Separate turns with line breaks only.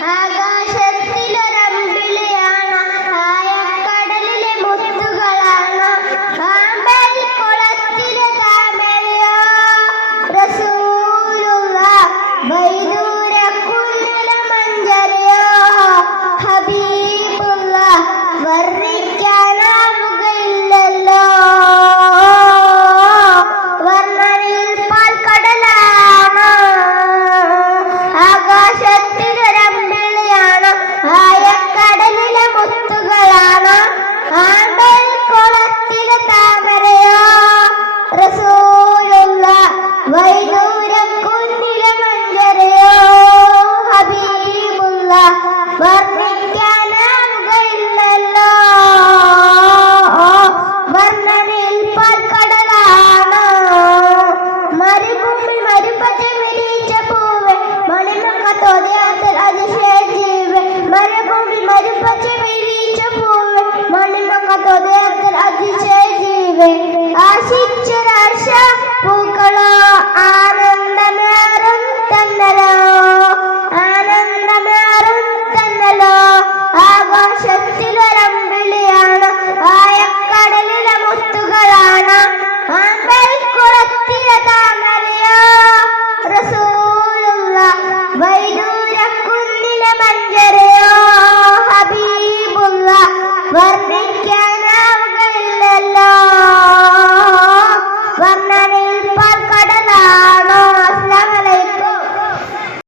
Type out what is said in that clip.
Bye. हमें